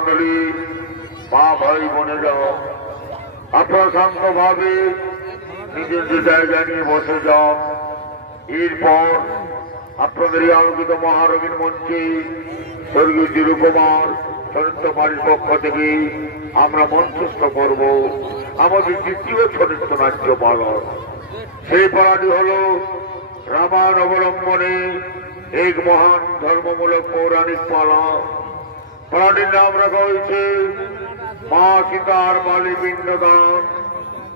মন্ডলী, মা ভাই বোনেরা, আপনারা শান্ত ভাবে নিজের যে জায়গা নিয়ে বসে যান। এরপর আপনাদের এই আলোকিত মহারবীন মঞ্চে স্বর্গীয় চিরকুমার চরিত্র বাড়ির পক্ষ থেকে আমরা মঞ্চস্থ করব আমাদের দ্বিতীয় চরিত্র নাট্য পালা। সেই পালাটি হল রামায়ণ অবলম্বনে এক মহান ধর্মমূলক পৌরাণিক পালা। পালাটির নাম রাখা হয়েছে মা সীতার বালি পিণ্ডদান,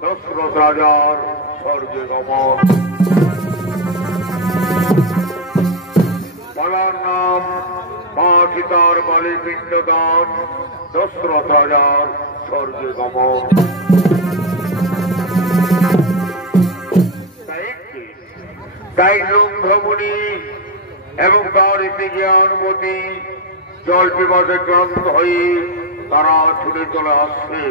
দশরথ রাজার স্বর্গে গমন। পালার নাম মা সীতার বালি পিণ্ডদান, দশরথ রাজার স্বর্গে গমন। দায়িত্ব ভ্রমণী এবং তার জ্ঞানবতী জল বিবাদে ক্লান্ত হয়ে তারা ছুটে চলে আসছে।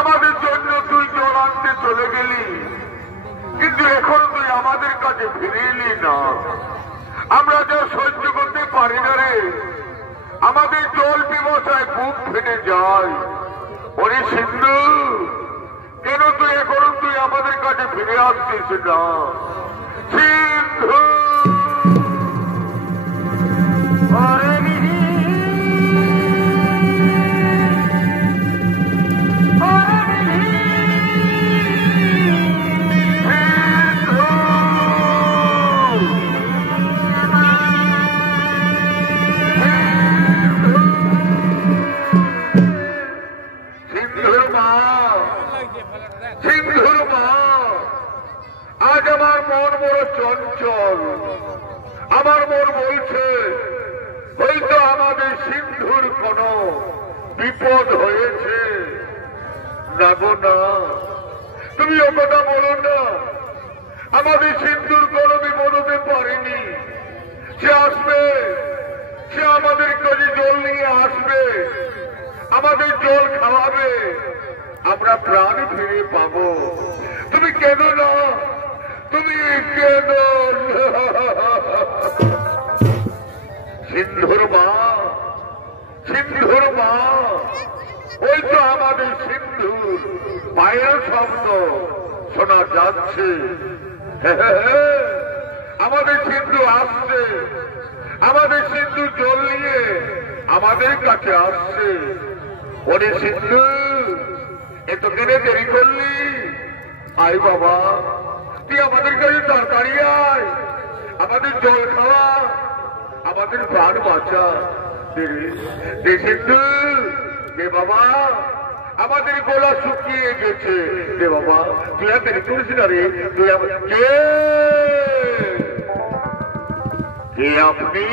আমাদের জন্য তুই জল আনতে চলে গেলি, কিন্তু এখন তুই আমাদের কাছে ফিরে এলি না। আমরা যা সহ্য করতে পারি না রে, আমাদের জল পিপাসায় বুক ফেটে যায়। ওরে সিন্ধু, কেন তুই এখন তুই আমাদের কাছে ফিরে আসছিস না? সিন্ধু আজ আমার মন বড় চঞ্চল। আমার মন বলছে হয়তো আমাদের সিন্ধুর কোন বিপদ হয়েছে। না গো না, তুমি ও কথা বলো না। আমাদের সিন্ধুর কোন বিপদ হতে পারেনি। সে আসবে, সে আমাদের কাছে জল নিয়ে আসবে, আমাদের জল খাওয়াবে, আমরা প্রাণ ফিরে পাবো। তুমি কেন না, তুমি কেন? সিন্ধুর মা, সিন্ধুর মা, ওই তো আমাদের সিন্ধুর পায়ের শব্দ শোনা যাচ্ছে। আমাদের সিন্ধু আসছে, আমাদের সিন্ধু জল নিয়ে আমাদের কাছে আসছে। ওরে সিন্ধু, এত কেন দেরি করলি? আয় বাবা, তুই আমাদের কাছে তাড়াতাড়ি আয়, আমাদের জল খাওয়া, আমাদের প্রাণ বাঁচা। সিন্ধু দে বাবা, আমাদের গোলা শুকিয়ে গেছে। দে বাবা, তুই আর দেরি করিস না রে। তুই কে আপনি?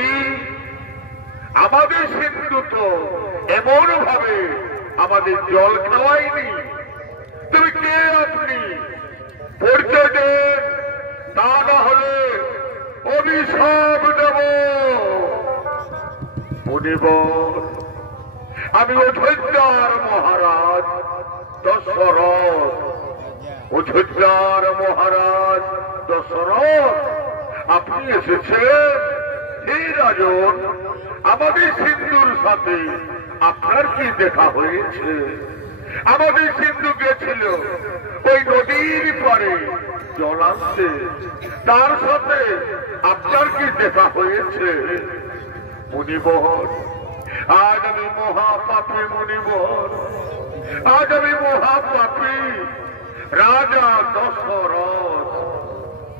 আমাদের সিন্ধু তো এমন ভাবে আমাদের জল খাওয়াইনি। তুমি কে আপনি? পরিচয় দেন, তা না হলে অভিশাপ দেব। মুনিবর, আমি অযোধ্যার মহারাজ দশরথ। অযোধ্যার মহারাজ দশরথ, আপনি এসেছেন? হে রাজন, আমাদের সিন্ধুর সাথে আপনার কি দেখা হয়েছে? আমাদের সিন্ধু গেছিল ওই নদীর পারে জল আনতে, তার সাথে আপনার কি দেখা হয়েছে? মুনিবর, আজ আমি মহাপাপী। মুনিবর, আজ আমি মহাপাপী। রাজা দশরথ।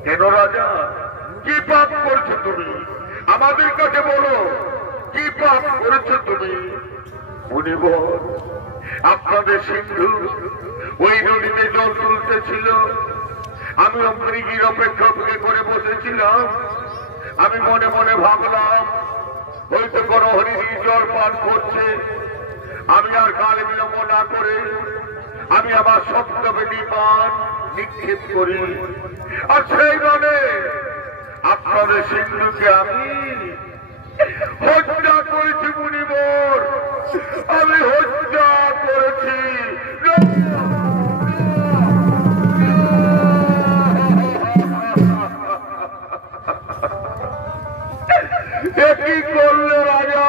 কেন রাজা, কি পাপ করছো তুমি? আমাদের কাছে বলো, কি পাপ করেছো তুমি? মুনিবর, আপনাদের সিন্ধু ওই নদীতে জল তুলতেছিল, আমি অমৃগীর অপেক্ষা করে বসেছিলাম। আমি মনে মনে ভাবলাম হয়তো কোন হরিণী জল পান করছে। আমি আর কাল বিলম্ব না করে আমি আমার সপ্তবেদী পান নিক্ষেপ করি। আর সেই মানে আপনাদের সিন্ধুকে আমি হত্যা করেছি মুনিবর, আমি হত্যা করেছি। কি করলে রাজা,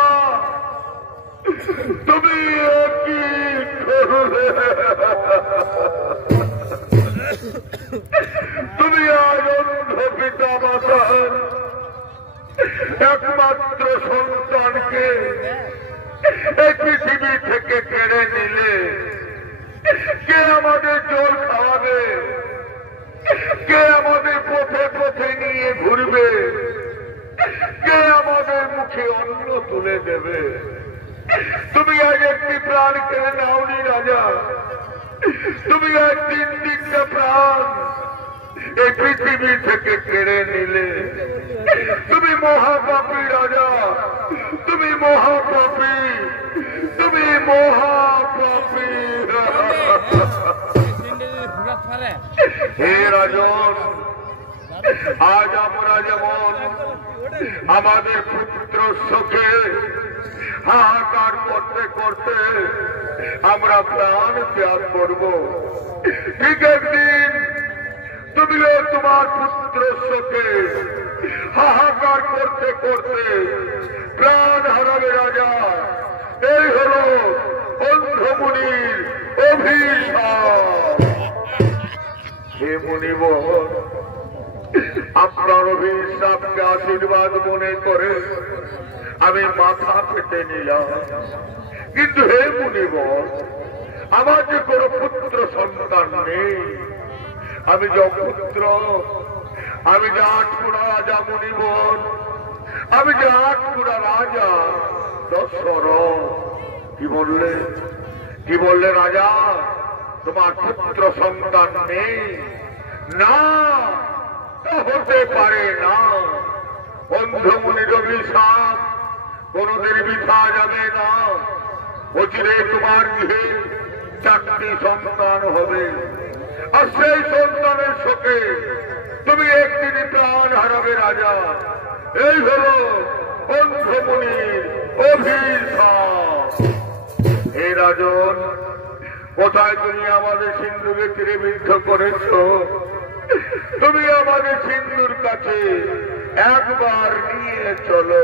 তুমি কি করলে? তুমি আজ অন্ধ পিতা মাতার একমাত্র সন্তানকে এই পৃথিবী থেকে কেড়ে নিলে। কে আমাদের জল খাওয়াবে? কে আমাদের পথে পথে নিয়ে ঘুরবে? কে আমাদের মুখে অন্ন তুলে দেবে? তুমি আজ একটি প্রাণ কেড়ে নাওনি রাজা, তুমি আজ 3টা প্রাণ এই পৃথিবী থেকে কেড়ে নিলে। তুমি মহাপাপী রাজা, তুমি মহাপাপী, তুমি মহাপাপী। হে রাজন, আজ আমরা যেমন আমাদের পুত্র শোকে হাহাকার করতে করতে আমরা প্রাণ ত্যাগ করব, ঠিক একদিন তুমিও তোমার পুত্র শোকে হাহাকার করতে করতে প্রাণ হারাবে রাজা। এই হল অন্ধমুনির অভিশাপ। হে মুনিবর, আপনার অভিশাপকে আশীর্বাদ মনে করে আমি মাথা পেতে নিলাম। কিন্তু হে মুনিবর, আমার যে কোনো পুত্র সন্তান নেই। আমি যে পুত্র, আমি যে 8 কুড়া রাজা মুনিবর, আমি যে 8 কুড়া রাজা দশরথ। কি বললে? কি বললে রাজা? তোমার পুত্র সন্তান নেই? না, হতে পারে না। অন্ধমুনির অভিশাপ কোনদিন বৃথা যাবে না। অচিরে তোমার গৃহে 4টি সন্তান হবে, আর সেই সন্তানের শোকে তুমি একদিন প্রাণ হারাবে রাজা। এই হল অন্ধমুনির অভিশাপ। হে রাজন, কোথায় তুমি আমাদের সিন্ধুকে তীরে বিদ্ধ করেছ? তুমি আমাদের সিন্ধুর কাছে একবার নিয়ে চলো।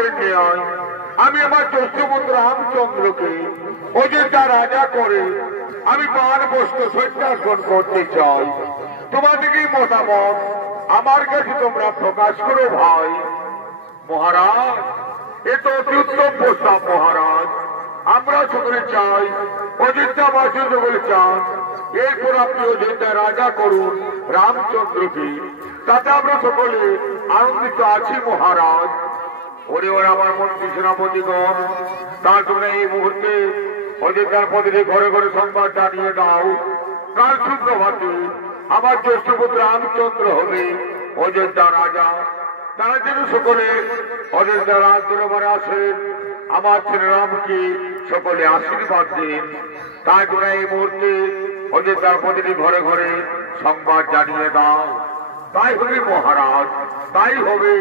সঙ্গে আয়। আমি আমার জ্যেষ্ঠপুত্র রামচন্দ্রকে অযোধ্যা রাজা করে আমি বানপ্রস্থ সন্ন্যাসন করতে চাই। তোমাদেরই মতামত আমার কাছে তোমরা প্রকাশ করো ভাই। মহারাজ, এ তো অতি উত্তম প্রস্তাব মহারাজ। আমরা সকলে চাই, অযোধ্যাবাসী সকলে চান, এরপর আপনি অযোধ্যা রাজা করুন রামচন্দ্রকে। তাতে আমরা সকলে আনন্দিত আছি মহারাজ। ওরে ওরা আমার মন্ত্রী সেনাপতিগণ, তার জন্য এই মুহূর্তে অযোধ্যার পদে ঘরে ঘরে সংবাদ জানিয়ে দাও, কাল শুক্রবারে আমার জ্যেষ্ঠপুত্র রামচন্দ্র হবে অযোধ্যা রাজা। তারা যেন সকলে অযোধ্যা রাজ দরবারে আসেন, আমার ছেলে রামকে সকলে আশীর্বাদ দিন। তাই জন্য এই মুহূর্তে অযোধ্যার প্রতিটি ঘরে ঘরে সংবাদ জানিয়ে দাও। তাই হবে মহারাজ, তাই হবে।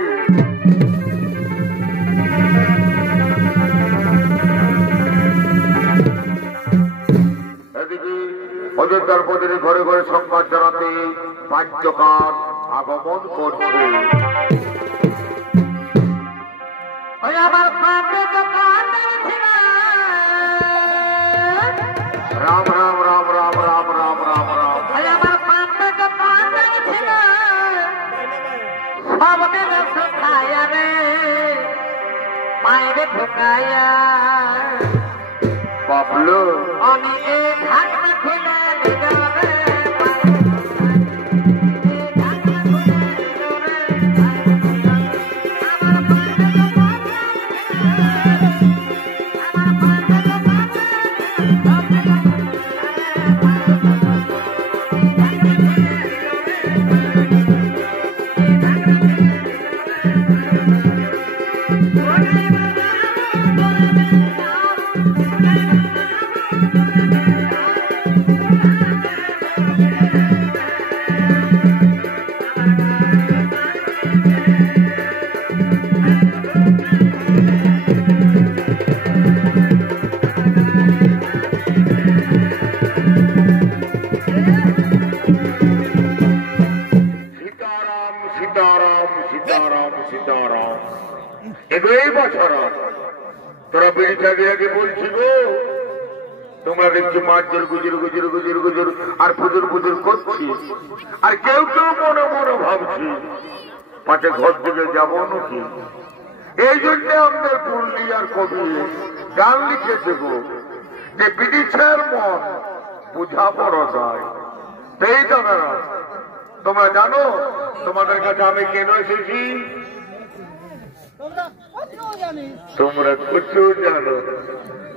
এদিকে অযোধ্যার প্রতিটি ঘরে ঘরে সংবাদ জানাতে পাঁচকার আগমন করছে। রাম রাম রাম রাম রাম রাম রাম রাম। মায়েরে ঢুকায়া বাবলু অনেকে ঢাকনা খুলে তোরা বেড়ি থাকে আগে বলছি গো, তোমরা দেখছো মাঝের গুজুর গুজুর গুজুর গুজুর আর পুজুর পুজুর করছি, আর কেউ কেউ মনে মনে ভাবছি পাশে ঘর থেকে যাবো নাকি। এই জন্য আমাদের পুরুলিয়ার কবি গান লিখেছে গো, যে ব্রিটিশের মন বুঝা পড়া যায়। সেই দাদারা তোমরা জানো তোমাদের কাছে আমি কেন এসেছি? তোমরা প্রচুর জানো।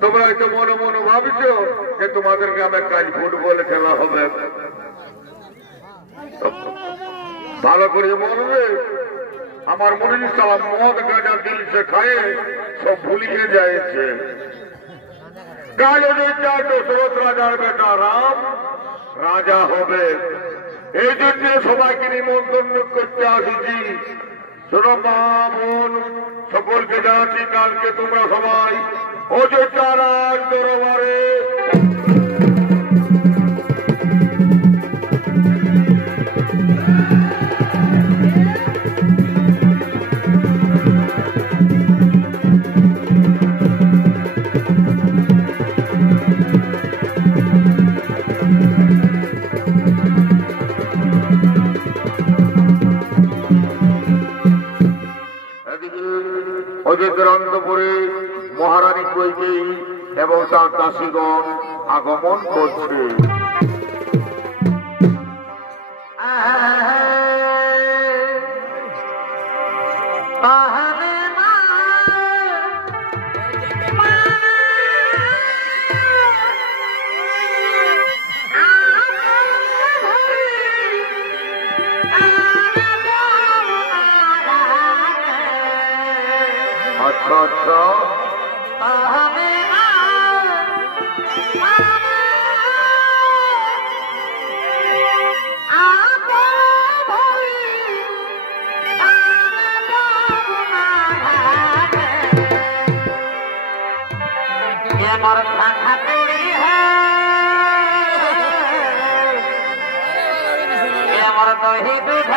তোমরা হয়তো মনে মনে ভাবছো যে তোমাদের গ্রামে কাল ফুটবল খেলা হবে। ভালো করে মরবে। আমার মনে হচ্ছে সালা মদ গাঁজা দিলছে খায়ে সব ভুলিয়ে যাচ্ছে। কাল অযোধ্যা দশরথ রাজার বেটা রাম রাজা হবে। এই জন্য সবাইকে নিমন্ত্রণ করতে আসিছি। শোনো মা বোন, সকলকে জানাচ্ছি কালকে তোমরা সবাই অযোধ্যা রাজ দরবারে অযোধ্যার অন্তপুরে মহারানী কৈকেয়ী এবং তার দাসীগণ আগমন করছে। अच्छा अच्छा दही दूध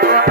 I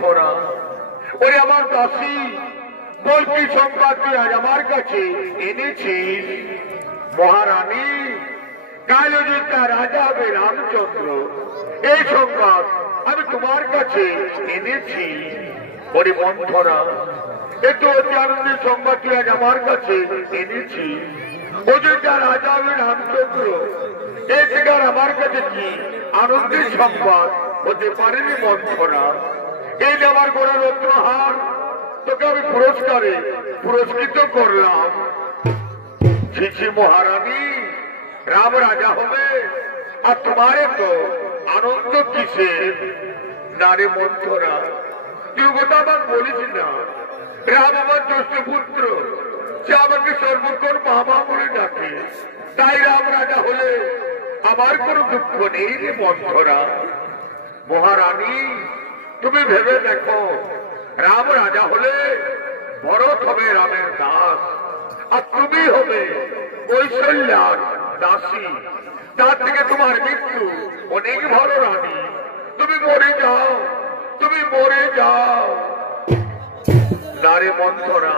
মন্থরা, ওরে আমার দাসী, বল কি সংবাদ তুই আজ আমার কাছে এনেছিস? মহারানী, কাল অযোধ্যা রাজা হবে রামচন্দ্র, এই সংবাদ আমি তোমার কাছে এনেছি। ওরে মন্থরা, একটু অতি আনন্দের সংবাদ তুই আজ আমার কাছে এনেছি। অযোধ্যা রাজা হবে রামচন্দ্র, এই থেকে আমার কাছে কি আনন্দের সংবাদ হতে পারেনি মন্থরা? এই যে আমার গোড়া রত্নহার, তোকে আমি পুরস্কারে পুরস্কৃত করলাম। ছিছি মহারানী, রাম রাজা হবে আর তোমারে তো আনন্দ কিসের? নারে মন্থরা, তুই কথা আমার বলিস না। রাম আমার জ্যেষ্ঠ পুত্র, সে আমাকে সর্বক্ষণ মামা বলে ডাকে, তাই রাম রাজা হলে আমার কোনো দুঃখ নেই রে মন্থরা। মহারানী, তুমি ভেবে দেখো, রাম রাজা হলে ভরত হবে রামের দাস, আর তুমি হবে কৌশল্যার দাসী। তার থেকে তোমার মৃত্যু অনেক ভালো রানী। তুমি মরে যাও, তুমি মরে যাও। নারে মন্থরা,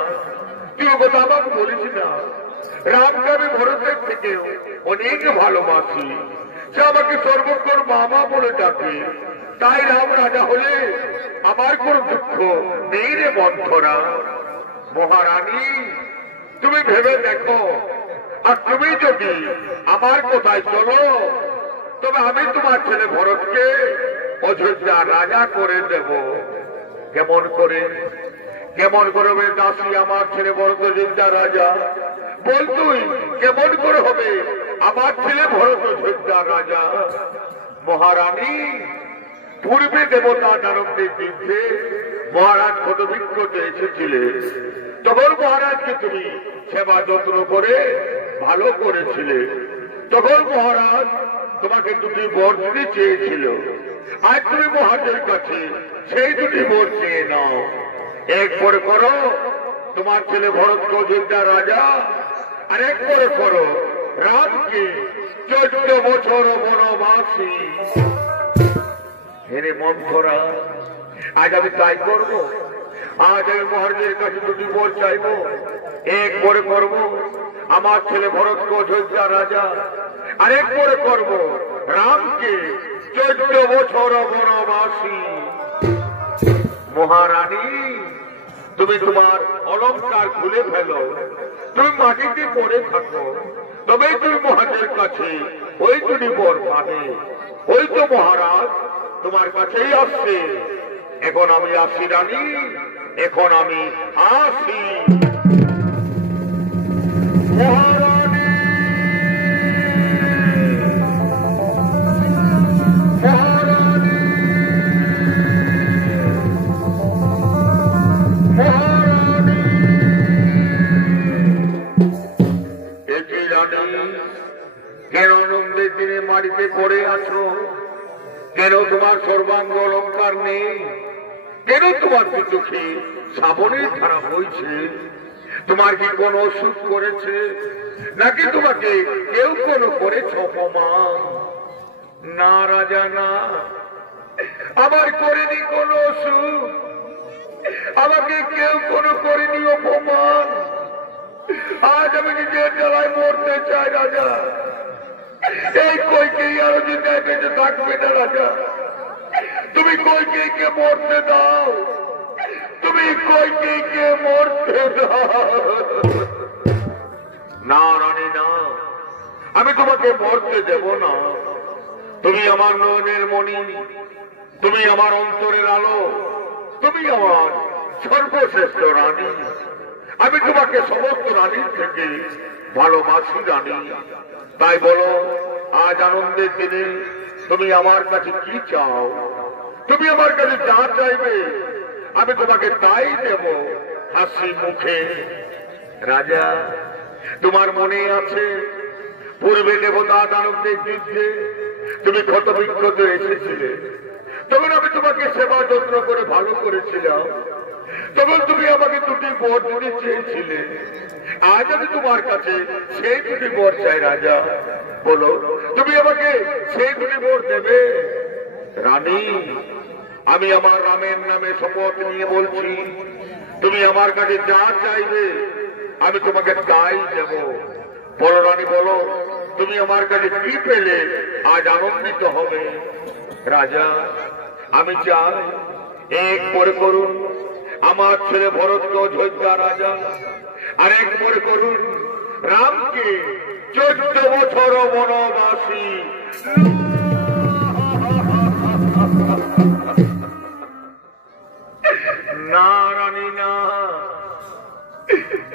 তুই কথা আমাকে বলিস না। রামকে আমি ভরতের থেকেও অনেক ভালোবাসি, সে আমাকে সর্বক্ষণ মামা বলে ডাকে, তাই রাম রাজা হলে আমার কোন দুঃখ নেই রে মন্থরা। মহারানী, তুমি ভেবে দেখো, আর তুমি যদি আমার কোথায় চলো, তবে আমি তোমার ছেলে ভরতকে অযোধ্যা রাজা করে দেব। কেমন করে? কেমন করবে দাসী আমার ছেলে ভরত অযোধ্যা রাজা? বল তুই, কেমন করে হবে আমার ছেলে ভরত অযোধ্যা রাজা? মহারানী, পূর্বে দেবতা দানবদের যুদ্ধে মহারাজ ক্ষতবিক্ষত এসেছিলেন, তখন মহারাজকে তুমি সেবা যত্ন করে ভালো করেছিলে। তখন মহারাজ তোমাকে দুটি বর দিতে চেয়েছিল, আজ তুমি মহারাজের কাছে সেই দুটি বর চেয়ে নাও। এক পরে করো তোমার ছেলে ভরত অযোধ্যা রাজা, আর এক পরে করো রামকে 14 বছর বনবাসী। হেরে মন্থরা, আজ আমি তাই করবো। আজ আমি মহারাজের কাছে দুটি বর চাইব। এক পরে করব আমার ছেলে ভরতকে অযোধ্যা রাজা, আরেক পরে করব রামকে 14 বছর বনবাসী। মহারানী, তুমি তোমার অলঙ্কার খুলে ফেলো, তুমি মাটিতে পড়ে থাকো, তবেই তুমি মহারাজের কাছে ওই দুটি বর পাবে। ওই তো মহারাজ তোমার কাছেই আসছে। এখন আমি আসি রানী, এখন আমি আসি। মহারানী, মহারানী, মহারানী। একই রানী, কেন নন্দের দিনে মাটিতে পড়ে আছো? কেন তোমার সর্বাঙ্গ অলঙ্কার নেই? কেন তোমার চোখে শ্রাবণের ধারা হয়েছে? তোমার কি কোন অসুখ করেছে, নাকি তোমাকে কেউ কোনো করেছে অপমান? না রাজা, না, আমার করেনি কোন অসুখ, আমাকে কেউ কোনো করেনি অপমান। আজ আমি নিজের জ্বালায় মরতে চাই রাজা। এই কইকেই আরো জিন্দায় বেঁচে থাকবে না রাজা। তুমি কইকেইকে মরতে দাও, তুমি কইকেইকে মরতে দাও। না রানী, না, আমি তোমাকে মরতে দেব না। তুমি আমার নয়নের মণি, তুমি আমার অন্তরের আলো, তুমি আমার সর্বশ্রেষ্ঠ রানী। আমি তোমাকে সমস্ত রানীর থেকে ভালোবাসি রানী। তাই বলো, আজ আনন্দের দিনে তুমি আমার কাছে কি চাও? তুমি আমার কাছে যা চাইবে আমি তোমাকে তাই দেব হাসি মুখে। রাজা, তোমার মনে আছে পূর্বে দেবতা দানবদের যুদ্ধে তুমি ক্ষতবিক্ষত এসেছিলে, তখন আমি তোমাকে সেবা যত্ন করে ভালো করেছিলাম। তখন তুমি আমাকে দুটি বর দিতে চেয়েছিলে। আজ আমি তোমার কাছে সেই দুটি বর চাই রাজা। বলো, তুমি আমাকে সেই দুটি বর দেবে? রানী, আমি আমার রামের নামে শপথ নিয়ে বলছি, তুমি আমার কাছে যা চাইবে আমি তোমাকে তাই দেব। বলো রানী, বলো তুমি আমার কাছে কি পেলে আজ আনন্দিত হবে? রাজা, আমি চাই এক করে করুন আমার ছেলে ভরতকে অযোধ্যা রাজা, আর এক করে করুন রামকে 14 বছর বনবাসী। না রানী না,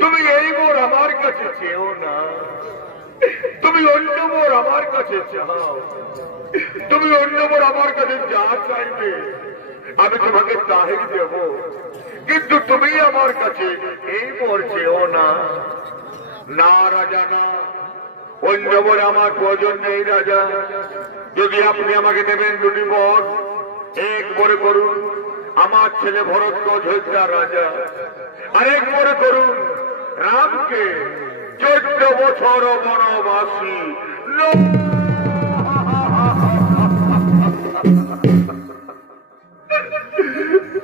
তুমি এই মোর আমার কাছে চেও না, তুমি অন্য মোর আমার কাছে চাও। তুমি অন্য মোর আমার কাছে যা চাইবে আমি তোমাকে তাই দেব, কিন্তু তুমি আমার কাছে এই মোর চেও না। না রাজা না, অন্য মোর আমার প্রয়োজন নেই রাজা। যদি আপনি আমাকে দেবেন 2টি বর, এক করে করুন আমার ছেলে ভরতকে অযোধ্যা রাজা, আরেক করে করুন রামকে 14 বছর বনবাসী।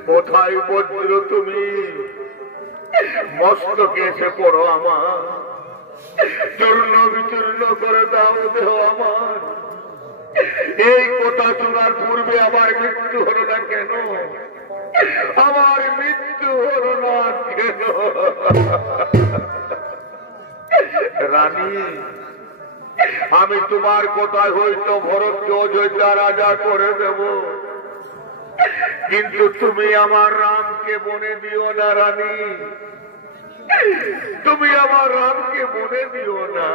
কোথায় বজ্র তুমি? মস্তকে এসে পড়ো আমার, চূর্ণ বিচূর্ণ করে দাও দেহ আমার। এই কথা শোনার পূর্বে আমার মৃত্যু হলো না কেন? আমার মৃত্যু হলো না কেন? রানী, আমি তোমার কথায় হয়তো ভরতকে অযোধ্যা রাজা করে দেব, কিন্তু তুমি আমার রামকে বনে দিও না রানী। তুমি আমার রামকে বনে দিও না।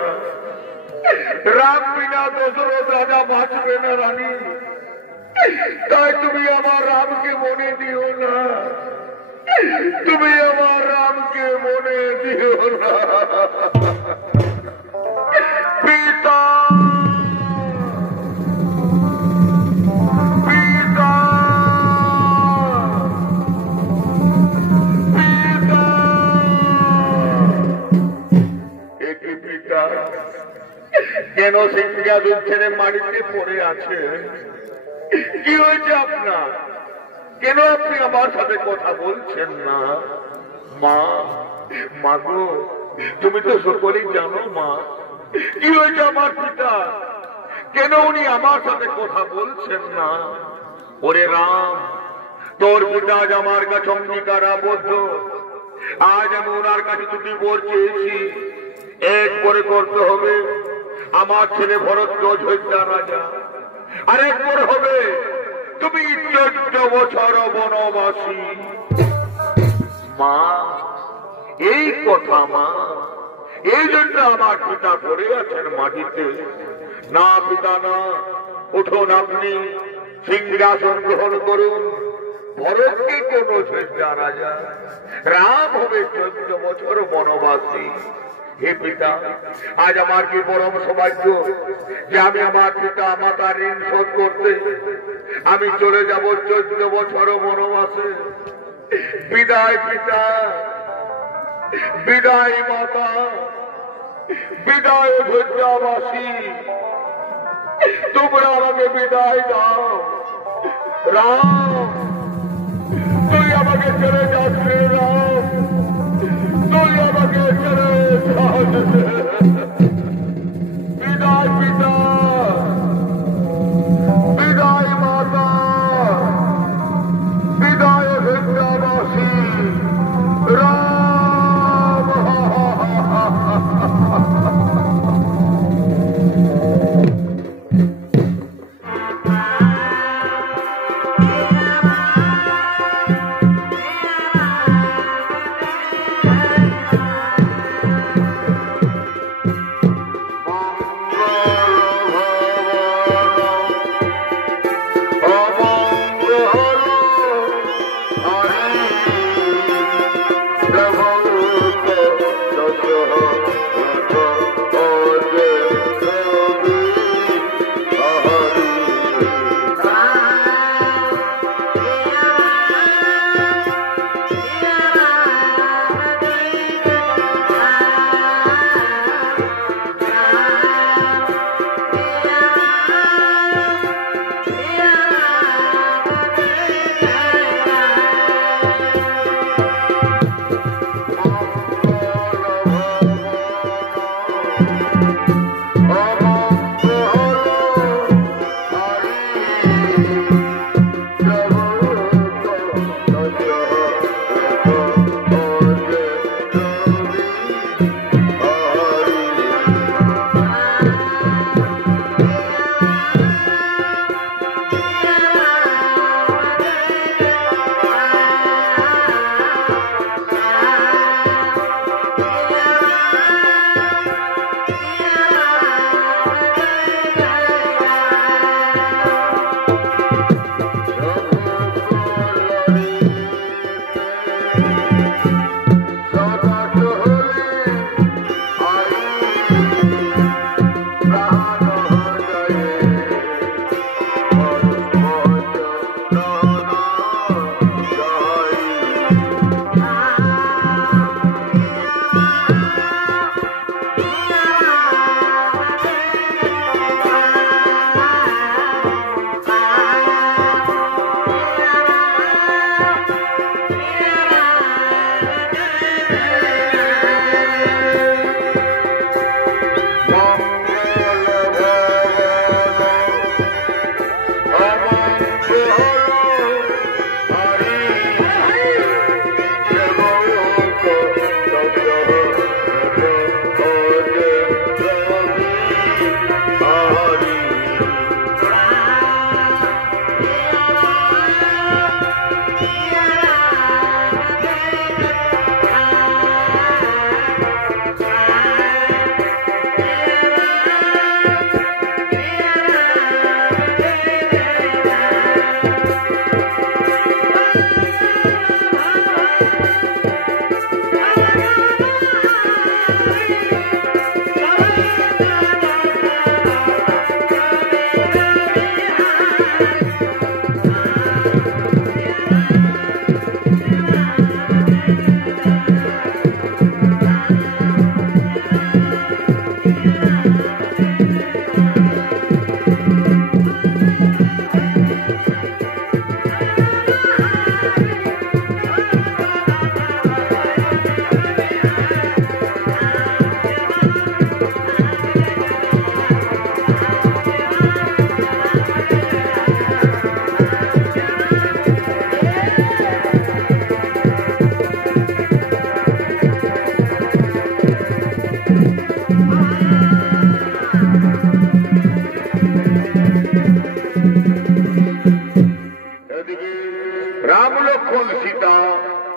রাম বিনা দশরথ রাজা বাঁচবে না রানী, তাই তুমি আমার রামকে মনে দিও না। তুমি আমার রামকে মনে দিও না। পিতা, পিতা, পিতা, একই পিতা কেন সিংহাসন ছেড়ে মাটিতে পড়ে আছে? কি হয়েছে আপনার? কেন আপনি আমার সাথে কথা বলছেন না? মা, মাগো, তুমি তো সকলেই জানো মা, কি হয়েছে আমার পিতা? কেন উনি আমার সাথে কথা বলছেন না? ওরে রাম, তোর পিতা আজ আমার কাছে অঙ্গীকার আবদ্ধ। আজ আমি ওনার কাছে 2টি বর চেয়েছি, এক করে করতে হবে আমার ছেলে ভরতকে অযোধ্যা রাজা, আরেক করে হবে তুমি 14 বছর বনবাসী। মা, এই কথা মা, এই জন্য আমার পিতা পড়ে আছেন মাটিতে। না পিতা না, উঠুন আপনি সিংহাসন গ্রহণ করুন। ভরতকে কোন অযোধ্যা রাজা, রাম হবে 14 বছর বনবাসী। হে পিতা, আজ আমার কি পরম সৌভাগ্য যে আমি আমার পিতা মাতার ঋণ শোধ করতে আমি চলে যাব 14 বছর বনবাসে। বিদায় পিতা, বিদায় মাতা, বিদায় অযোধ্যাবাসী, তোমরা আমাকে বিদায় দাও। রাম, তুই আমাকে ছেড়ে যাস রে রাম, তুই আমাকে ছেড়ে যাস। বিদায় পিতা, বিদায় মাতা, বিদায় অযোধ্যাবাসী। রাম,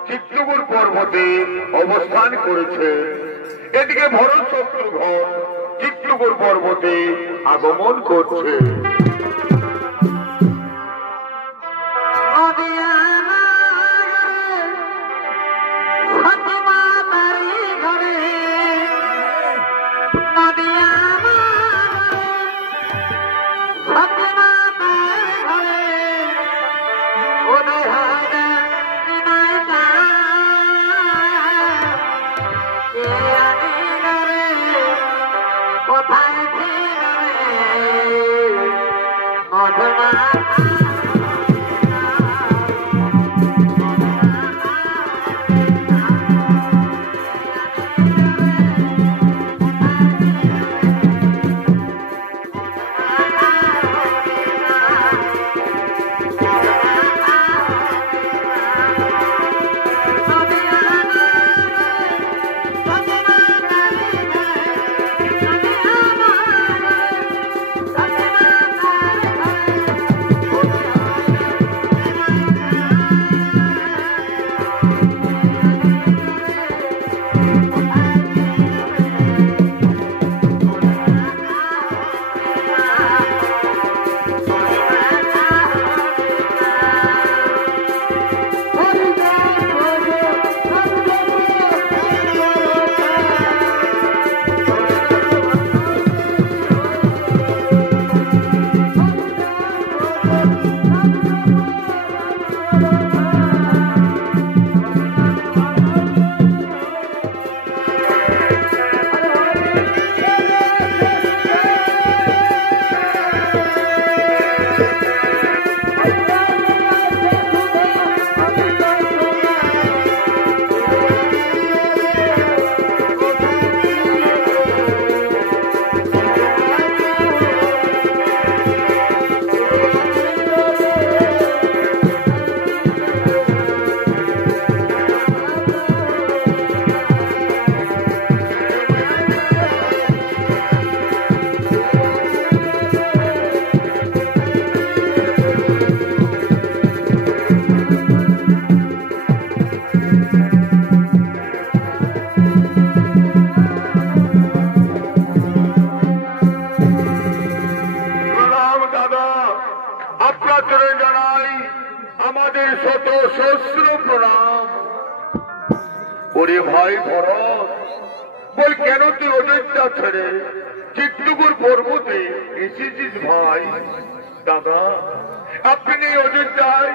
চিত্রকূট পর্বতে অবস্থান করেছে। এদিকে ভরত শত্রুঘ্ন চিত্রকূট পর্বতে আগমন করছে। ভাই ভরত, বল কেন তুই অযোধ্যা ছেড়ে চিত্রকূট পর্বতে এসেছিস ভাই? দাদা, আপনি অযোধ্যায়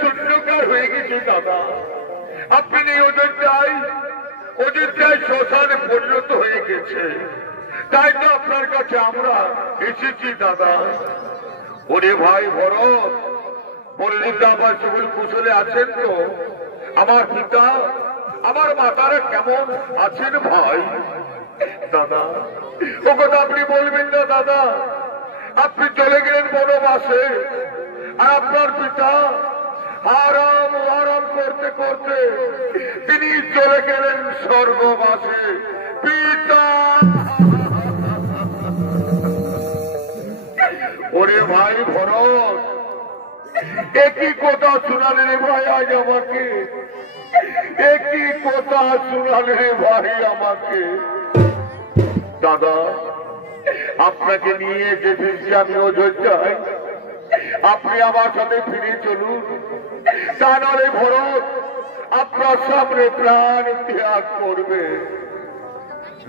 শূন্যকার হয়ে গেছে দাদা। আপনি অযোধ্যায় শ্মশানে পরিণত হয়ে গেছে। তাই তো আপনার কাছে আমরা এসেছি দাদা। ওরে ভাই ভরত, বললি তো আমার সকল কুশলে আছেন তো? আমার পিতা আমার মাতারা কেমন আছেন ভাই? দাদা, ও কথা আপনি বলবেন না দাদা। আপনি চলে গেলেন বনবাসে, আর আপনার পিতা আরাম করতে করতে তিনি চলে গেলেন স্বর্গবাসে। পিতা, ওরে ভাই ভরত, একই কথা শোনালে রে ভাই আজ আমাকে, একই কথা শোনালে রে ভাই আমাকে। দাদা, আপনাকে নিয়ে যে ফিরছি আমি অযোধ্যায়, আপনি আমার সাথে ফিরে চলুন। তা নাহলে ভরত আপনার সামনে প্রাণ ত্যাগ করবে।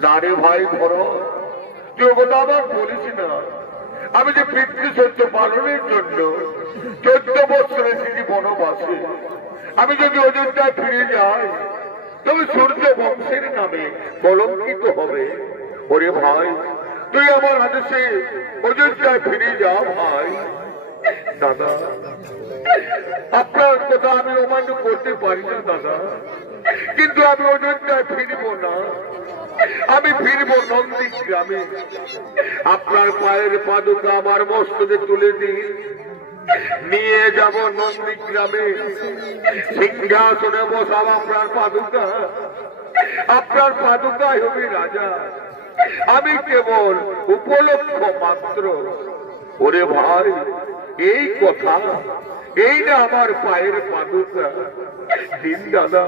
না রে ভাই ভরত, তুই কথা আমার বলিস না। আমি যে পিতৃসত্য পালনের জন্য 14 বছর এসেছি বনবাসে। আমি যদি অযোধ্যায় ফিরে যাই তবে সূর্য বংশের নামে কলঙ্কিত হবে। ওরে ভাই, তুই আমার আদেশে অযোধ্যায় ফিরে যা ভাই। দাদা, আপনার কথা আমি অমান্য করতে পারি না দাদা, কিন্তু আমি অযোধ্যায় ফিরব না। আমি ফিরব নন্দী গ্রামে। আপনার পায়ের পাদুকা আমার মস্তকে তুলে দিন, নিয়ে যাব নন্দী গ্রামে। সিংহাসনে বসাব আপনার পাদুকা, আপনার পাদুকায় হবে রাজা, আমি কেবল উপলক্ষ মাত্র। ওরে ভাই, এই কথা এই না আমার পায়ের পাদুকা। দিন দাদা,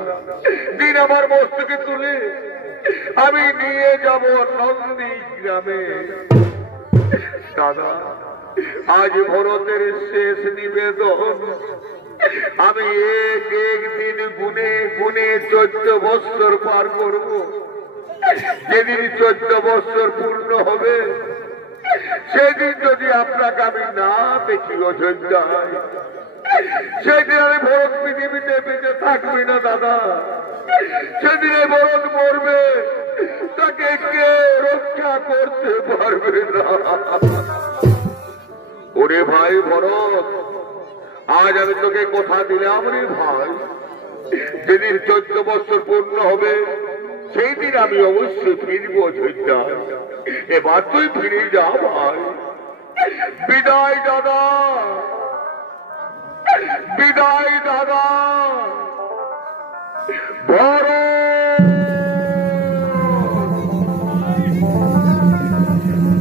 দিন আমার মস্তকে তুলে আমি নিয়ে যাব নন্দী গ্রামে। দাদা, আজ ভরতের শেষ নিবেদন। আমি এক এক দিন গুনে গুনে 14 বৎসর পার করব। যেদিন 14 বৎসর পূর্ণ হবে সেদিন যদি আপনাকে আমি না দেখি অযোধ্যায়, সেদিন আমি ভরত পৃথিবীতে বেঁচে থাকবি না দাদা। সেদিনে ভরত মরবে, তাকে কে রক্ষা করতে পারবে না। ওরে ভাই ভরত, আজ আমি তোকে কথা দিলাম রে ভাই, যেদিন 14 বৎসর পূর্ণ হবে সেই দিন আমি অবশ্যই ফিরবো অযোধ্যায়। এবার তুই ফিরে যা ভাই। বিদায় দাদা, বিদায় দাদা।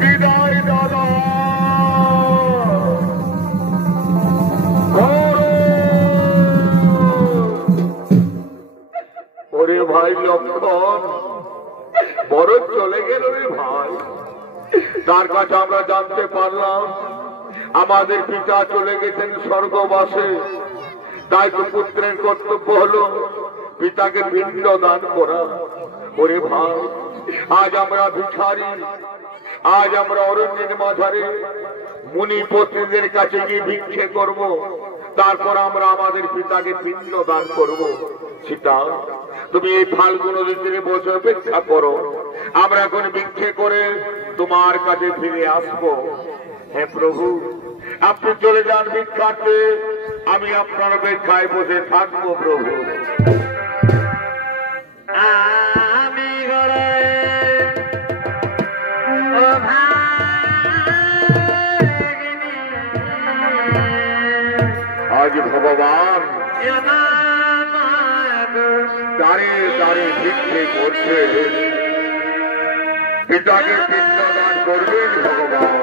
বিদায় দাদা। ওরে ভাই লক্ষণ, বড় চলে গেল রে ভাই। তার কাছে আমরা জানতে পারলাম আমাদের পিতা চলে গেছেন স্বর্গবাসে। তাই তো পুত্রের কর্তব্য হলো পিতাকে পিণ্ড দান করা। ওরে ভাই, আজ আমরা ভিখারি, আজ আমরা অরণ্যের মাঝারে মুনি পত্নীদের কাছে গিয়ে ভিক্ষে করব, তারপর আমরা আমাদের পিতাকে পিণ্ড দান করব। সীতা, তুমি এই ফাল্গুন নদীর তীরে বসে অপেক্ষা করো, আমরা এখন ভিক্ষে করে তোমার কাছে ফিরে আসবো। হে প্রভু, আপনি চলে যান ভিক্ষার্থে, আমি আপনার অপেক্ষায় বসে থাকবো প্রভু। আমি ঘরে ও আজ ভগবান দাঁড়ে দাঁড়ে ভিক্ষে করছে, পিতাকে পিণ্ড দান করবেন ভগবান।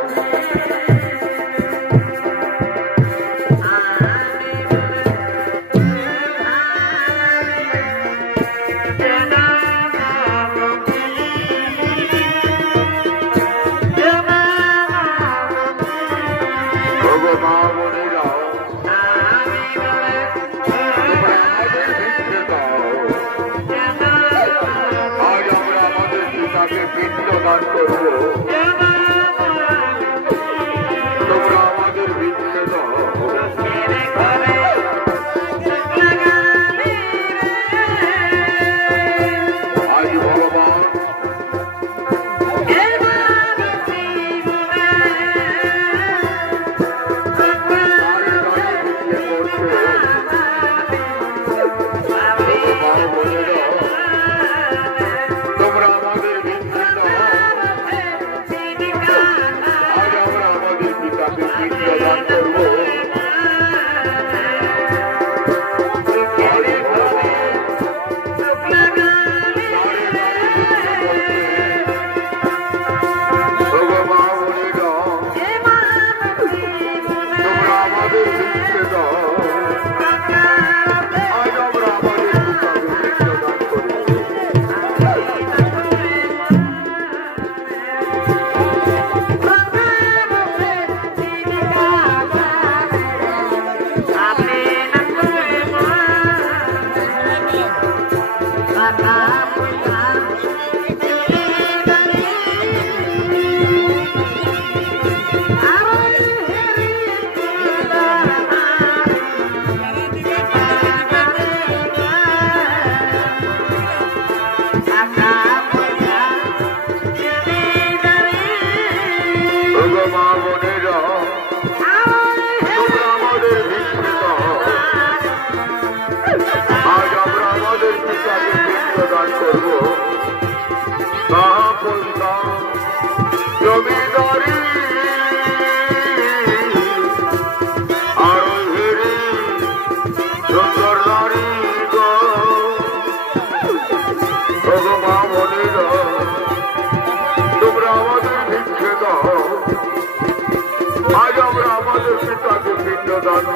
পিণ্ডদান করবো, তোমরা আমাদের ভিক্ষে দাও। আজ ভগবান তোমরা আমাদের ভিক্ষে দাও।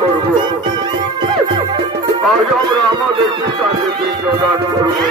করবো। আজ আমরা আমাদের পিতাকে পিণ্ডদান করবো।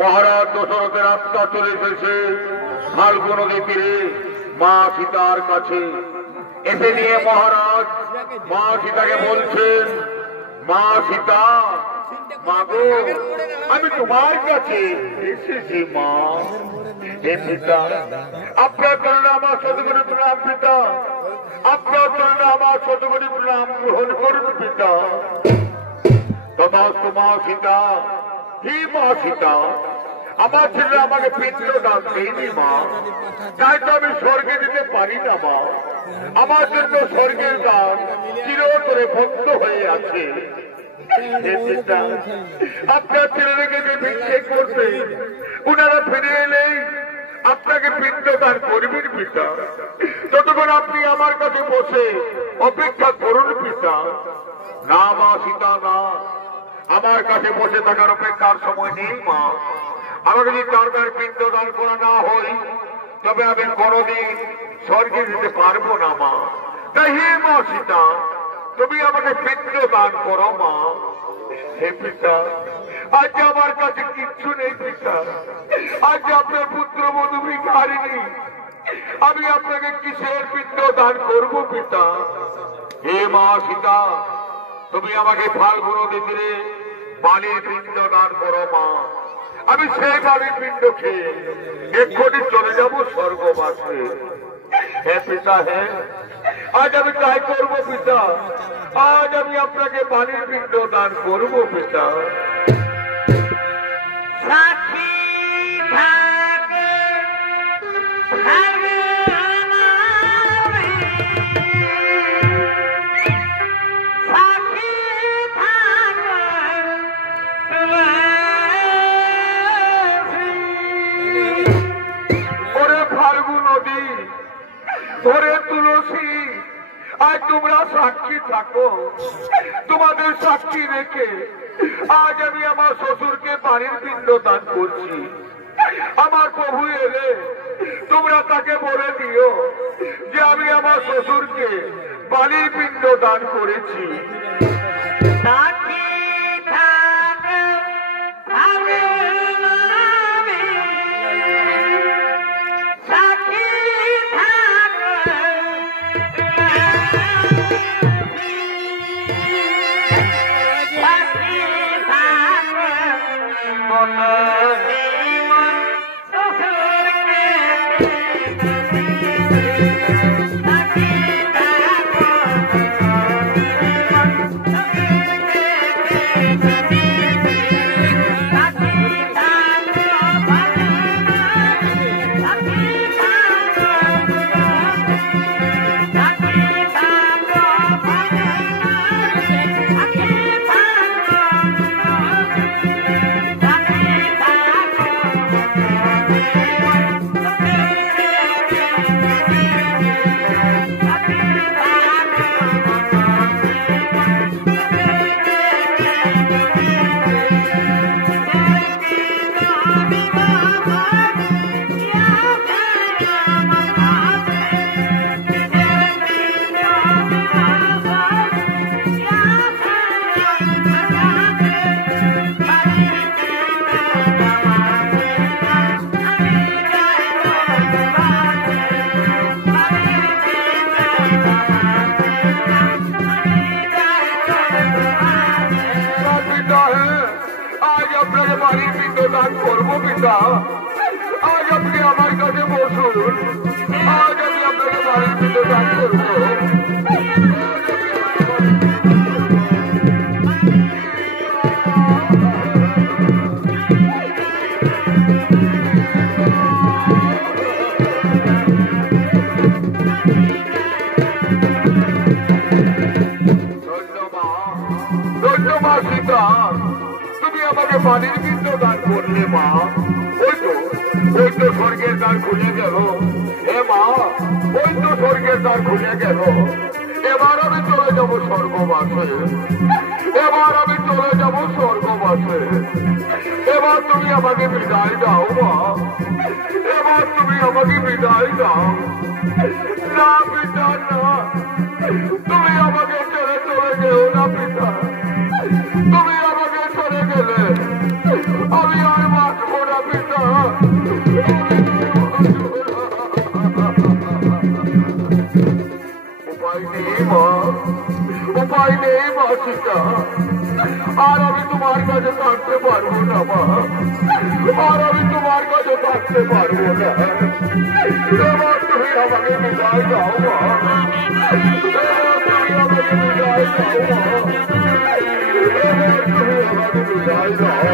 মহারাজ দশরথের আত্মা চলে এসেছে ফাল্গু নদী তীরে মা সীতার কাছে। এসে নিয়ে মহারাজ মা সীতাকে বলছেন, মা সীতা, মাগো আমি তোমার কাছে এসেছি মা। হে পিতা, আপনার জন্য আমার শতকোটি প্রণাম পিতা, আপনার জন্য আমার শতকোটি প্রণাম গ্রহণ করুন পিতা। তথাস্তু মা সীতা। হে মা সীতা, আমার ছেলে আমাকে পিণ্ড দান দেয়নি মা, তাই তো আমি স্বর্গে যেতে পারি না মা। আমার জন্য স্বর্গের দান চিরতরে বন্ধ হয়ে আছে। হে পিতা, আপনার ছেলেকে যে ভিক্ষে করতে উনারা ফিরে এলেই আপনাকে পিণ্ড দান করবেন পিতা। ততক্ষণ আপনি আমার কাছে বসে অপেক্ষা করুন পিতা। না মা সীতা, না, আমার কাছে বসে থাকার অপেক্ষার সময় নেই মা। আমাকে যদি দরকার পিণ্ড দান করা না হয় তবে আমি কোনদিন স্বর্গে যেতে পারবো না মা। তাই হে মা সীতা, তুমি আমাকে পিণ্ড দান করো মা। হে পিতা, আজ আমার কাছে কিচ্ছু নেই পিতা, আজ আপনার পুত্র বধূ ভিখারিণী, আমি আপনাকে কিসের পিণ্ড দান করবো পিতা। হে মা সীতা, তুমি আমাকে ফাল্গু নদী তীরে বালির পিণ্ড দান করো মা। আমি সেই বালির পিণ্ড খেয়ে এক্ষুনি চলে যাব স্বর্গবাসে। হে পিতা, হে, আজ আমি তাই করবো পিতা, আজ আমি আপনাকে বালির পিণ্ড দান করবো পিতা। সাক্ষী থাকে থাকে সাক্ষী ওরে ফাল্গু নদী, ওরে তুলসী, আজ তোমরা সাক্ষী থাকো। তোমাদের সাক্ষী রেখে আজ আমি আমার শ্বশুরকে বাড়ির পিণ্ড দান করছি। আমার প্রভু এলে তোমরা তাকে বলে দিও যে আমি আমার শ্বশুরকে বালির পিণ্ড দান করেছি। সাক্ষী থাকে থাকে নামে, সাক্ষী থাকে সাক্ষী থাকে মন জীবন শ্বশুরকে সাক্ষী বালির পিণ্ড দান করবো পিতা। আজ আপনি আমার কাছে বসুন, আজ আমি আপনাকে বালির পিণ্ড দান করবো। ধন্যবাদ সীতা, তুমি আমাকে বালির পিণ্ড দান করলে মা। ওই তো স্বর্গের দ্বার খুলে গেল। এ মা, ওই তো স্বর্গের দ্বার খুলে গেল। এবার আমি চলে যাবো স্বর্গবাসে, এবার আমি চলে যাবো স্বর্গবাসে। এবার তুমি আমাকে বিদায় দাও মা, এবার তুমি আমাকে বিদায় দাও। না পিতা না, তুমি আমাকে ছেড়ে চলে যেও না পিতা। তুমি আমাকে চলে গেলে আমি আর বাঁচবো না পিতা। উপায় নেই মা, উপায় নেই মা সীতা। আর আমি তোমার কাছে থাকতে পারবো না মা, আর আমি তোমার কাছে থাকতে পারবো না। এবার তুমি আমাকে বিদায় দাও মা, এবার তুমি আমাকে বিদায় দাও মা, এবার তুমি আমাকে বিদায় দাও।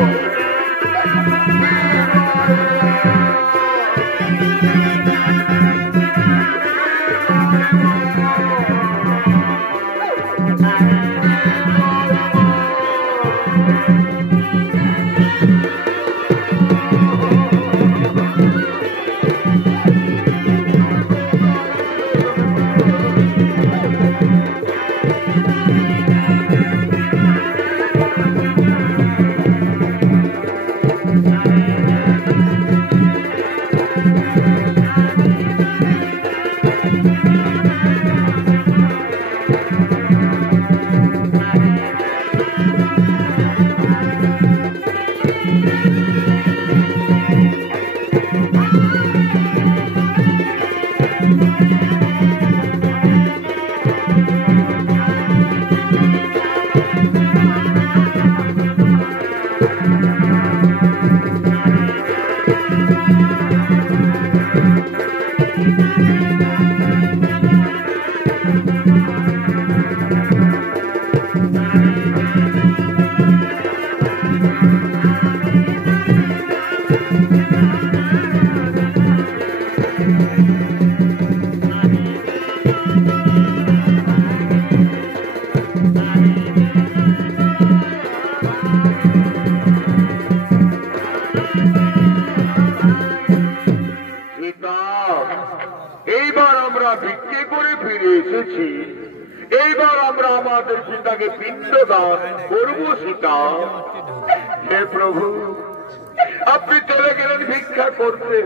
আপনি চলে গেলেন ভিক্ষা করতে,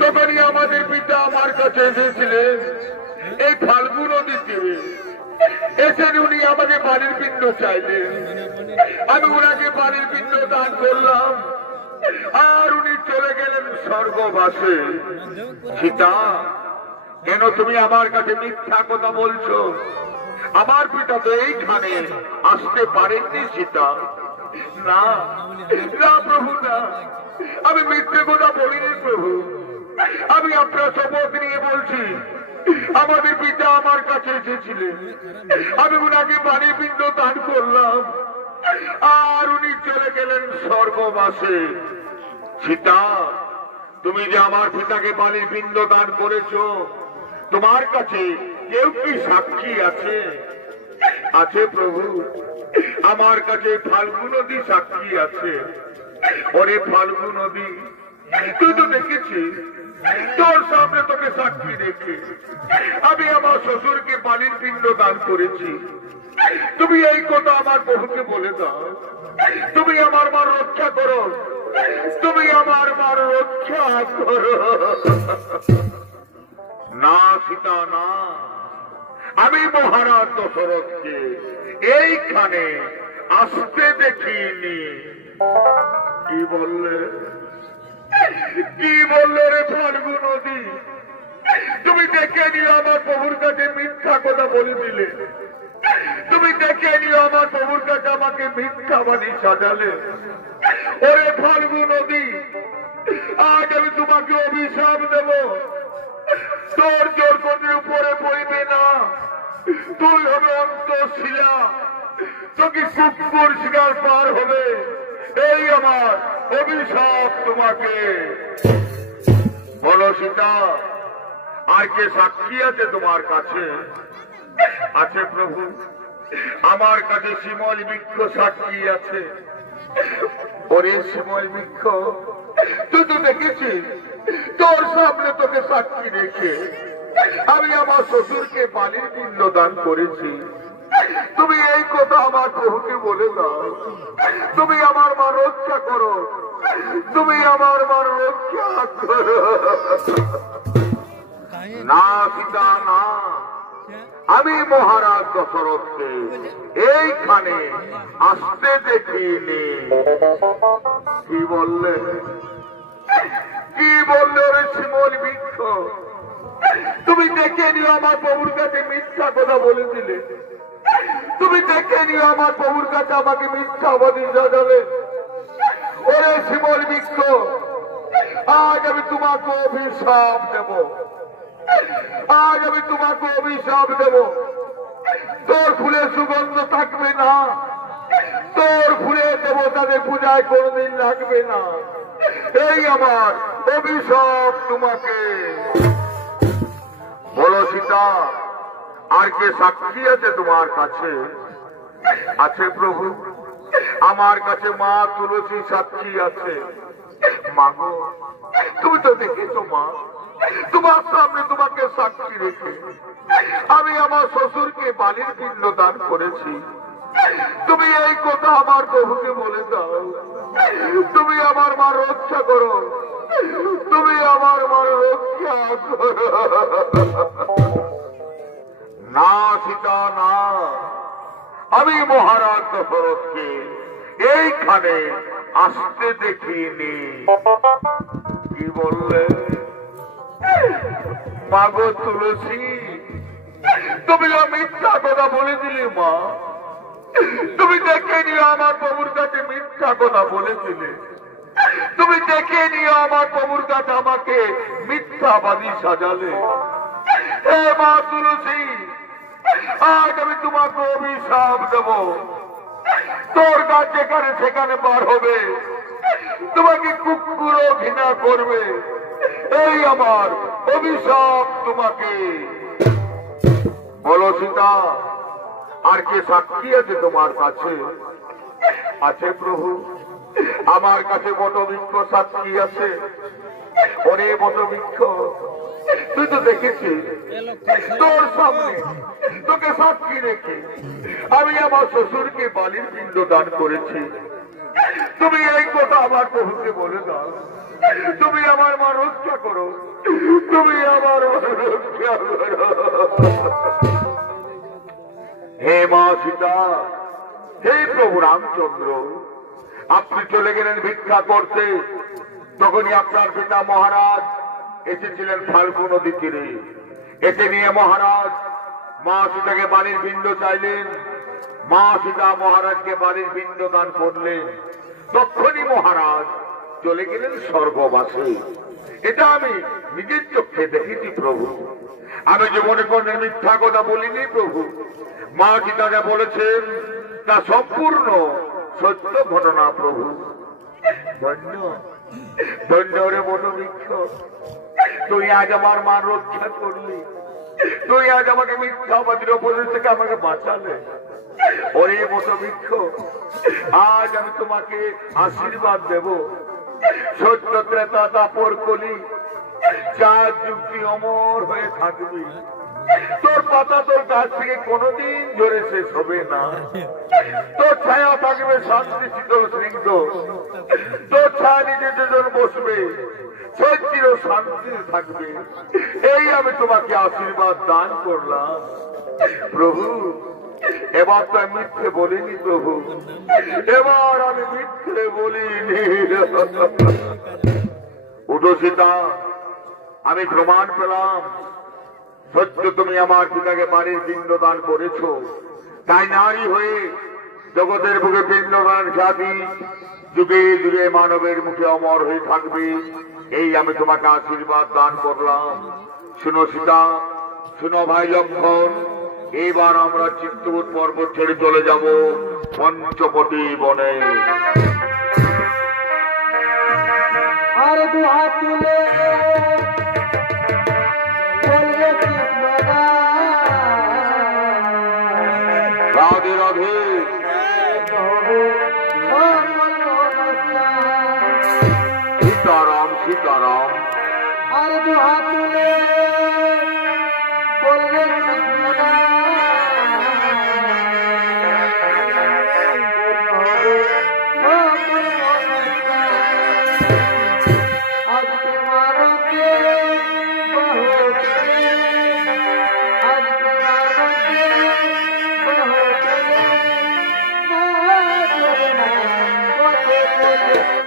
তখনই আমাদের পিতা আমার কাছে এসেছিলেন। এই ফাল্গু নদীতে এসে উনি আমাকে পানির পিণ্ড চাইলেন, আমি ওনাকে পানির পিণ্ড দান করলাম, আর উনি চলে গেলেন স্বর্গবাসে। সীতা, কেন তুমি আমার কাছে মিথ্যা কথা বলছো? আমার পিতা তো এইখানে আসতে পারেননি। সীতা, না না প্রভু, না, আমি মিথ্যে কথা বলিনি প্রভু। আমি আপনার শপথ নিয়ে বলছি, আমাদের পিতা আমার কাছে এসেছিলেন, আমি উনাকে পানির পিণ্ড দান করলাম, আর উনি চলে গেলেন স্বর্গবাসে। সীতা, তুমি যে আমার পিতাকে পানির পিণ্ড দান করেছো, তোমার কাছে কেউ কি সাক্ষী আছে? আছে প্রভু, আমার কাছে ফাল্গু নদী সাক্ষী আছে। ওরে ফাল্গু নদী, তুই তো দেখেছিস, তোর সামনে তোকে সাক্ষী রেখে আমি আমার শ্বশুরকে পানির পিণ্ড দান করেছি। তুমি এই কথা আমার বহুকে বলে দাও, তুমি আমার মার রক্ষা করো, তুমি আমার মার রক্ষা করো। না সীতা, না, আমি মহারাজ দশরথকে এইখানে আসতে দেখিনি। কি বললে, কি বললে রে ফাল্গু নদী? তুমি দেখে নিও আমার প্রভুর কাছে মিথ্যা কথা বলে দিলে, তুমি দেখে নিও আমার প্রভুর কাছে আমাকে মিথ্যা বাণী সাজালে। ওরে ফাল্গু নদী, আজ আমি তোমাকে অভিশাপ দেব, তোর জোর কোনের উপরে পড়বে না, তুই হবে অন্তঃশিলা, তোকে কুকুর শিকার পার হবে, এই আমার অভিশাপ তোমাকে। বলো সীতা, আর কে সাক্ষী আছে তোমার কাছে? আছে প্রভু, আমার কাছে শিমল বৃক্ষ সাক্ষী আছে। ওরে শিমল বৃক্ষ, তুই তো দেখেছিস, তোর সামনে তোকে সাক্ষী রেখে আমি আমার শ্বশুরকে পানির পিণ্ড দান করেছি। তুমি এই কথা আমার প্রভুকে বলে দাও, তুমি আমার মা রক্ষা করো, তুমি আমার মা রক্ষা করো। না সীতা, না, আমি মহারাজ দশরথকে এইখানে আসতে দেখিনি। কি বললে, কি বললে রে শিমল বৃক্ষ? তুমি দেখে নিও আমার প্রভুর কাছে মিথ্যা কথা বলে দিলে, তুমি দেখে নিও আমার প্রভুর কাছে আমাকে মিথ্যা বাদী সাজালে। ওরে শিমল বৃক্ষ, আজ আমি তোমাকে অভিশাপ দেব, আজ আমি তোমাকে অভিশাপ দেব। তোর ফুলের সুগন্ধ থাকবে না, তোর ফুলের দেবতাদের পূজায় কোনদিন লাগবে না, এই আমার অভিশাপ তোমাকে। বলো সীতা, আর কে সাক্ষী আছে তোমার কাছে? আছে প্রভু, আমার কাছে মা তুলসী সাক্ষী আছে। মাগো, তুমি তো দেখেছো মা, তোমার সামনে তোমাকে সাক্ষী রেখে আমি আমার শ্বশুরকে বালির পিণ্ড দান করেছি। তুমি এই কথা আমার প্রভুকে বলে দাও, তুমি আমার মা রক্ষা করো, তুমি আমার মা রক্ষা করো। না সীতা, না, আমি মহারাজ দশরথকে এইখানে আসতে দেখিনি। কি বললে? মাগো তুলসী, তুমি মিথ্যা কথা বলে দিলে মা, তুমি দেখে নিও আমার প্রভুর কাছে মিথ্যা কথা বলেছিলে, তুমি দেখে নিও আমার প্রভুর কাছে আমাকে মিথ্যাবাদী সাজালে। হে মা তুলসী, আজ আমি তোমাকে অভিশাপ দেব, তোর কাজ যেখানে সেখানে বার হবে, তোমাকে কুকুরও ঘৃণা করবে, এই আমার অভিশাপ তোমাকে। বলো সীতা, আর কে সাক্ষী আছে তোমার কাছে? আছে প্রভু, আমার কাছে বটবৃক্ষ সাক্ষী আছে। ওরে বটবৃক্ষ, তুই তো দেখেছিস, তোর সামনে তোকে সাক্ষী রেখে আমি আমার শ্বশুরকে বালির পিণ্ড দান করেছি। তুমি এই কথা আমার প্রভুকে বলে দাও, তুমি আমার মা রক্ষা করো, তুমি আমার মা রক্ষা করো। হে মা সীতা, হে প্রভু রামচন্দ্র, আপনি চলে গেলেন ভিক্ষা করতে, তখনই আপনার পিতা মহারাজ এসেছিলেন ফাল্গু নদী তীরে। এতে নিয়ে মহারাজ মা সীতাকে বাড়ির পিণ্ড চাইলেন। মা সীতা মহারাজকে বাড়ির পিণ্ড দান করলেন। তখনই মহারাজ চলে গেলেন স্বর্গবাসে। এটা আমি নিজের চোখে দেখেছি প্রভু। আমি যে মনে করেন মিথ্যা কথা বলিনি প্রভু। মা সীতা যা বলেছেন তা সম্পূর্ণ সত্য ঘটনা প্রভু। ধন্য ধন্য রে বটবৃক্ষ, তুই আজ আমার মান রক্ষা করলি। তুই আজ আমাকে মিথ্যাবাদীর উপদেশ থেকে আমাকে বাঁচালে। ওরে বটবৃক্ষ, আজ আমি তোমাকে আশীর্বাদ দেব। সত্য ত্রেতা দাপর কলি, চার যুক্তি অমর হয়ে থাকবি। তোর পাতা তোর গাছ থেকে কোনদিন ধরে শেষ হবে না। তোর ছায়া থাকবে শান্তি শীতল স্নিগ্ধ। তোর ছায়া নিজে যেজন বসবে সত্যির শান্তি থাকবে। এই আমি তোমাকে আশীর্বাদ দান করলাম প্রভু। এবার তো আমি মিথ্যে বলিনি প্রভু, এবার আমি মিথ্যে বলিনি। উঠো সীতা, আমি প্রমাণ পেলাম সত্য তুমি আমার পিতাকে বাড়ির পিণ্ডদান করেছ। তাই নারী হয়ে জগতের বুকে পিণ্ডদান খ্যাতি যুগে যুগে মানবের মুখে অমর হয়ে থাকবে। এই আমি তোমাকে আশীর্বাদ দান করলাম। শুনো সীতা, শুনো ভাই লক্ষণ, এবার আমরা চিত্রকূট পর্বত ছেড়ে চলে যাব পঞ্চবটি বনে। আর দু হাত তুলে রাধে রাধে। সীতারাম সীতারাম। আর দু হাত তুলে বললে Thank you.